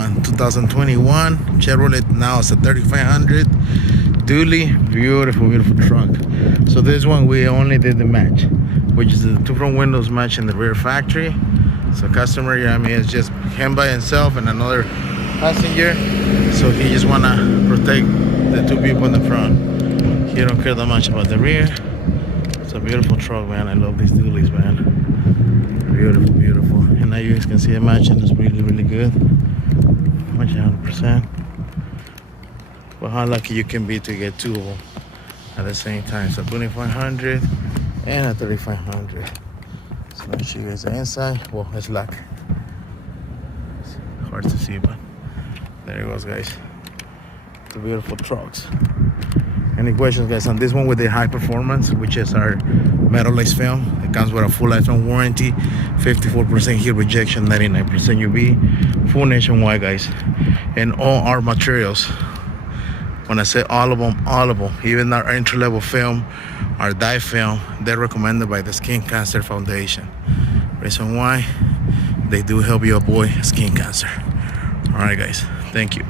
one, 2021 Chevrolet. Now it's a 3500 dually. Beautiful truck. So this one we only did the match, which is the two front windows match in the rear factory. So customer, I mean, it's just him by himself and another passenger, so he just wanna protect the two people in the front. He don't care that much about the rear. It's a beautiful truck, man. I love these dualies, man. Beautiful. And now you guys can see it matching. It's really good. Matching 100%. But how lucky you can be to get two of them at the same time. So 2500 and a 3500. So let me show you guys the inside. Well, it's locked. It's hard to see, but there it goes, guys. The beautiful trucks. Any questions, guys, on this one with the high performance, which is our metal lace film? It comes with a full lifetime warranty, 54% heat rejection, 99% UV, full nationwide, guys. And all our materials, when I say all of them, even our entry-level film, our dye film, they're recommended by the Skin Cancer Foundation. Reason why? They do help you avoid skin cancer. All right, guys. Thank you.